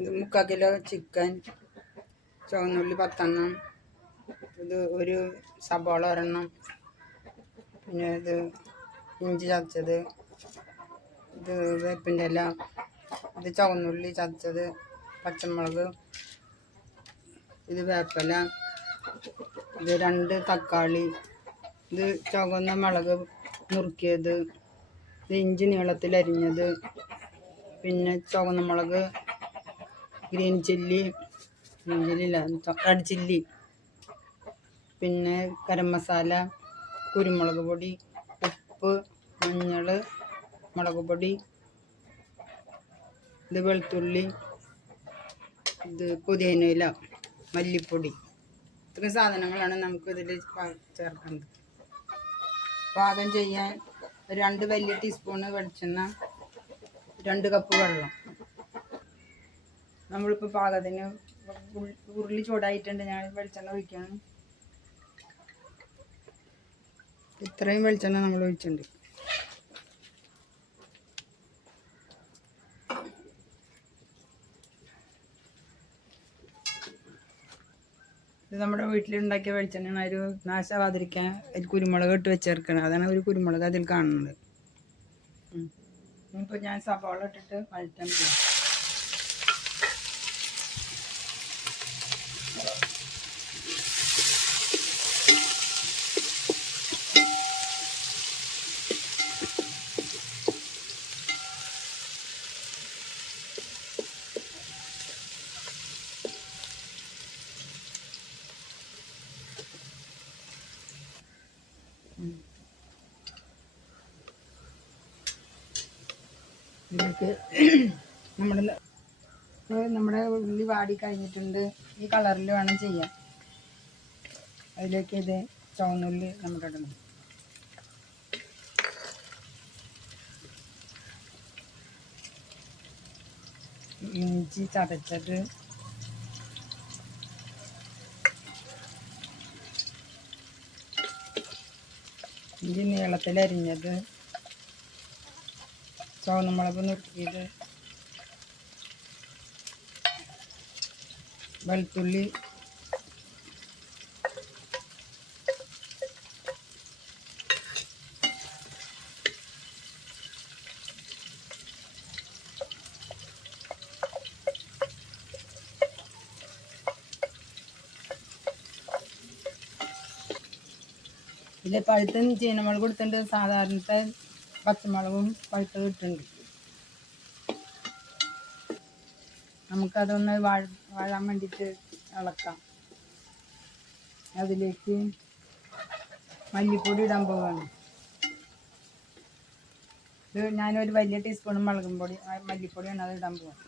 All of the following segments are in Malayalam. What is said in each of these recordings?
ഇത് 3/4 കിലോ ചിക്കൻ, ചുവന്നുള്ളി 10 ഇത് ഒരു സബോള ഒരെണ്ണം, പിന്നെ ഇത് ഇഞ്ചി ചതച്ചത്, ഇത് വേപ്പിൻ്റെ ഇല, ഇത് ചുവന്നുള്ളി ചതച്ചത്, പച്ചമുളക്, ഇത് വേപ്പില, ഇത് 2 തക്കാളി, ഇത് ചുവന്ന മുളക് നുറുക്കിയത്, ഇത് ഇഞ്ചി നീളത്തിൽ അരിഞ്ഞത്, പിന്നെ ചുവന്ന മുളക്, ഗ്രീൻ ചില്ലി, റെഡ് ചില്ലി, പിന്നെ ഗരം മസാല, കുരുമുളക് പൊടി, ഉപ്പ്, മഞ്ഞൾ, മുളക് പൊടി, ഇത് വെളുത്തുള്ളി, ഇത് പുതിനയില, മല്ലിപ്പൊടി. ഇത്രയും സാധനങ്ങളാണ് നമുക്ക് ഇതിൽ ചേർക്കേണ്ടത്. പാകം ചെയ്യാൻ 2 വലിയ ടീസ്പൂണ് വെളിച്ചെണ്ണ, 2 കപ്പ് വെള്ളം. നമ്മളിപ്പോൾ പാകത്തിന് ഉരുളി ചൂടായിട്ടുണ്ട്. ഞാൻ വെളിച്ചെണ്ണ ഒഴിക്കുകയാണ്. ഇത്രയും വെളിച്ചെണ്ണ നമ്മൾ ഒഴിച്ചിട്ടുണ്ട്. ഇത് നമ്മുടെ വീട്ടിലുണ്ടാക്കിയ വെളിച്ചെണ്ണ. ഒരു നാശമാവാതിരിക്കാൻ അതിൽ കുരുമുളക് ഇട്ട് വെച്ചേർക്കണം. അതാണ് ഒരു കുരുമുളക് അതിൽ കാണുന്നത്. ഇപ്പോൾ ഞാൻ സവാള ഇട്ടിട്ട് വഴറ്റാൻ പോകും. ഇതിലേക്ക് നമ്മുടെ ഉള്ളി വാടി കഴിഞ്ഞിട്ടുണ്ട്. ഈ കളറിൽ വേണം ചെയ്യാൻ. അതിലേക്ക് ഇത് ചുവന്നുള്ളി നമ്മുടെ ഇടണം. ഇഞ്ചി ചതച്ചത്, ഇഞ്ചി നീളത്തിൽ അരിഞ്ഞത്, ചുവന്ന മുളക് നുറുക്കിയത്, വെളുത്തുള്ളി, ഇതിൽ പഴുത്ത ചീനമുളക് കൊടുത്തിട്ടുണ്ട്. സാധാരണത്തെ പച്ചമുളകും പഴുത്തത് ഇട്ടുണ്ട്. നമുക്കതൊന്ന് വാഴാൻ വേണ്ടിയിട്ട് ഇളക്കാം. അതിലേക്ക് മല്ലിപ്പൊടി ഇടാൻ പോവുകയാണ്. ഇത് ഞാനൊരു വലിയ ടീസ്പൂൺ മല്ലിപ്പൊടിയാണ് അത് ഇടാൻ പോവുക.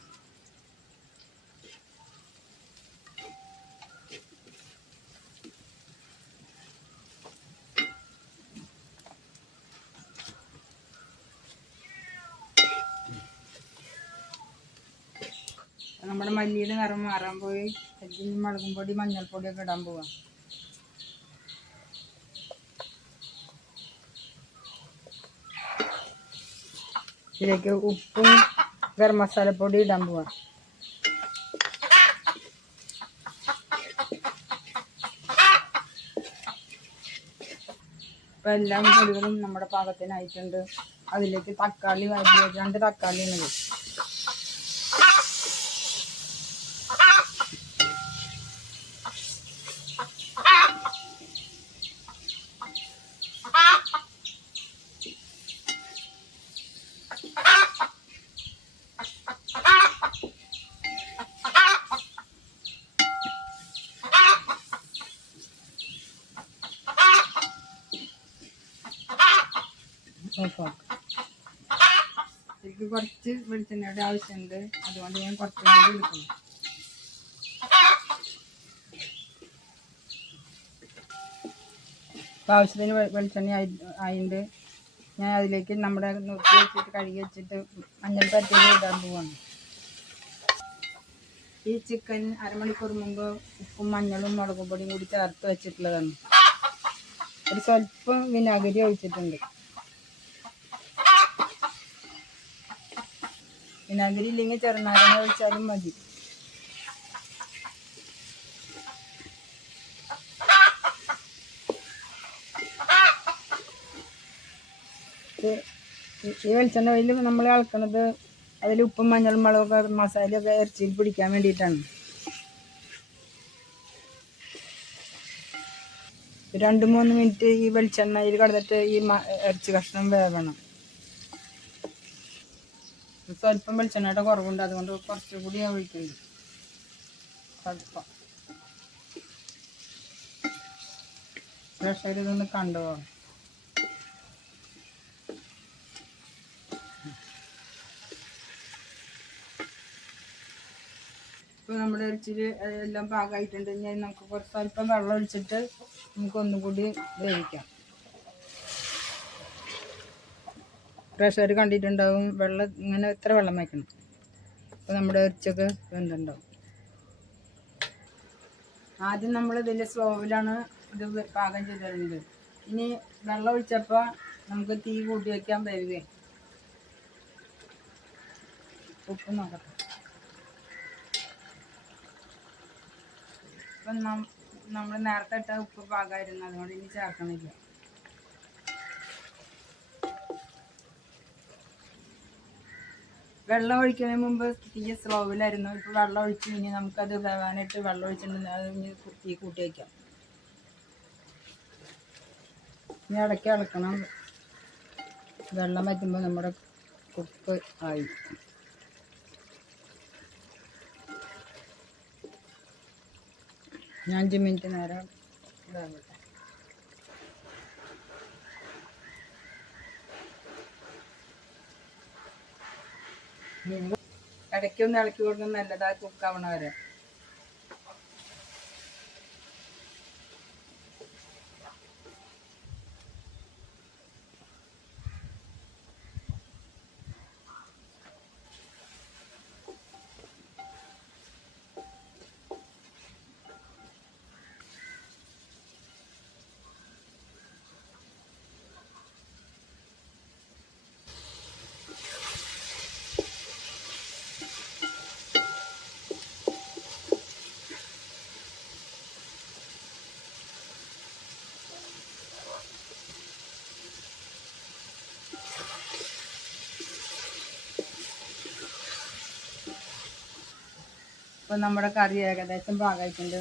നമ്മുടെ മല്ലിയുടെ നിറം മാറാൻ പോയി. മുളകും പൊടി, മഞ്ഞൾപ്പൊടിയൊക്കെ ഇടാൻ പോവാം. ഇതിലേക്ക് ഉപ്പും ഗരം മസാലപ്പൊടി ഇടാൻ പോവാം. ഇപ്പം എല്ലാ പൊടികളും നമ്മുടെ പാകത്തിനായിട്ടുണ്ട്. അതിലേക്ക് തക്കാളി 2 തക്കാളിയാണ് ഇത്. എനിക്ക് കുറച്ച് വെളിച്ചെണ്ണയുടെ ആവശ്യമുണ്ട്. അതുകൊണ്ട് ഞാൻ കുറച്ചും കൂടി എടുക്കുന്നു. അപ്പോൾ ആവശ്യത്തിന് വെളിച്ചെണ്ണ ആയിട്ടുണ്ട്. ഞാൻ അതിലേക്ക് നമ്മുടെ നുറുക്കി വെച്ചിട്ട് കഴുകി വെച്ചിട്ട് മഞ്ഞൾ പരത്തി ഇടാൻ പോവാണ്. ഈ ചിക്കൻ അരമണിക്കൂർ മുമ്പ് ഉപ്പും മഞ്ഞളും മുളകും പൊടിയും കൂടി ചേർത്ത് വെച്ചിട്ടുള്ളതാണ്. ഒരു സ്വല്പം വിനാഗിരി ഒഴിച്ചിട്ടുണ്ട്. വിനാഗിരി ഇല്ലെങ്കിൽ ചെറുനാരങ്ങ ഒഴിച്ചാലും മതി. ഈ വെളിച്ചെണ്ണ ഓയിൽ നമ്മൾ ഇളക്കണത് അതിൽ ഉപ്പും മഞ്ഞളും മുളകൊക്കെ മസാലയൊക്കെ ഇറച്ചിയിൽ പിടിക്കാൻ വേണ്ടിയിട്ടാണ്. 2-3 മിനിറ്റ് ഈ വെളിച്ചെണ്ണയിൽ കിടന്നിട്ട് ഈ ഇറച്ചി കഷ്ണം വേവണം. സ്വല്പം വെളിച്ചെണ്ണയുടെ കുറവുണ്ട്, അതുകൊണ്ട് കുറച്ചുകൂടി ഞാൻ ഒഴിക്കുന്നുണ്ട്. സ്വല്പം പ്രഷർ ഇതൊന്ന് കണ്ടോ. ഇപ്പോൾ നമ്മുടെ ഇറച്ചിയിൽ എല്ലാം പാകമായിട്ടുണ്ട്. ഞാൻ നമുക്ക് കുറച്ച് സ്വല്പം വെള്ളം ഒഴിച്ചിട്ട് നമുക്ക് ഒന്നുകൂടി വേവിക്കാം. പ്രഷർ കണ്ടിട്ടുണ്ടാവും, വെള്ളം ഇങ്ങനെ എത്ര വെള്ളം വയ്ക്കണം. അപ്പോൾ നമ്മുടെ ഇറച്ചിയൊക്കെ വെന്തുണ്ടാവും. ആദ്യം നമ്മൾ ഇതിൻ്റെ സ്ലോവിലാണ് ഇത് പാകം ചെയ്തിരുന്നത്. ഇനി വെള്ളം ഒഴിച്ചപ്പോൾ നമുക്ക് തീ കൂട്ടി വയ്ക്കാൻ വരികയെ. ഉപ്പ് നോക്കട്ടെ. ഇപ്പം നമ്മൾ നേരത്തെ ഇട്ട ഉപ്പ് പാകമായിരുന്നു, അതുകൊണ്ട് ഇനി ചേർക്കണില്ല. വെള്ളം ഒഴിക്കുന്നതിന് മുമ്പ് തീ സ്ലോവിലായിരുന്നു. ഇപ്പോൾ വെള്ളം ഒഴിച്ച് ഇനി നമുക്കത് വേവാനായിട്ട് വെള്ളം ഒഴിച്ചിട്ടുണ്ട്. അത് ഇനി തീ കൂട്ടി വയ്ക്കാം. ഇനി ഇടയ്ക്ക് ഇളക്കണം. വെള്ളം വറ്റുമ്പോൾ നമ്മുടെ കുക്ക് ആയി. ഞാൻ 5 മിനിറ്റ് നേരം വേവട്ടെ. ഇടയ്ക്കൊന്ന് ഇളക്കി കൊടുക്കുന്നത് നല്ലതാണ്, കുക്കാവണ വരെ. ഇപ്പം നമ്മുടെ കറി ഏകദേശം പാകമായിട്ടുണ്ട്.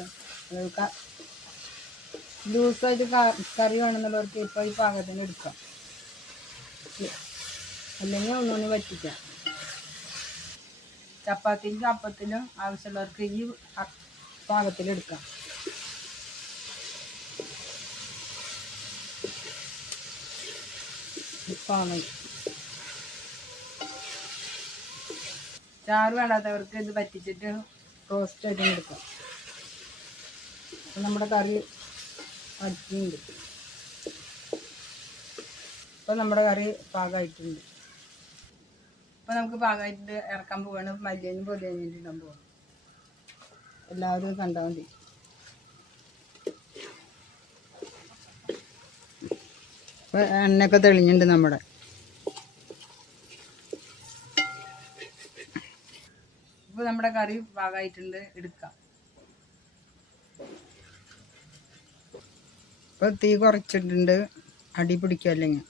ലൂസായിട്ട് കറി വേണമെന്നുള്ളവർക്ക് ഇപ്പോൾ ഈ പാകത്തിന് എടുക്കാം, അല്ലെങ്കിൽ ഒന്നുകൂടി വറ്റിക്കാം. ചപ്പാത്തിക്കും അപ്പത്തിനും ആവശ്യമുള്ളവർക്ക് ഈ പാകത്തിലെടുക്കാം. ചാറ് വേണ്ടാത്തവർക്ക് ഇത് വറ്റിച്ചിട്ട് റോസ്റ്റ് ആയിട്ടും എടുക്കാം. അപ്പം നമ്മുടെ കറി വറ്റിയുണ്ട്. ഇപ്പം നമ്മുടെ കറി പാകമായിട്ടുണ്ട്. ഇപ്പം നമുക്ക് പാകമായിട്ട് ഇറക്കാൻ പോവാണ്. മല്ലിയും പൊതിയനും ഇടാൻ പോവാം. എല്ലാവരും കണ്ടാൽ മതി. ഇപ്പം എണ്ണയൊക്കെ തെളിഞ്ഞിട്ടുണ്ട് നമ്മുടെ. ഇപ്പോൾ നമ്മുടെ കറി പാകമായിട്ടുണ്ട്, എടുക്കാം. ഇപ്പോൾ തീ കുറച്ചിട്ടുണ്ട്, അടി പിടിക്കും അല്ലെങ്കിൽ.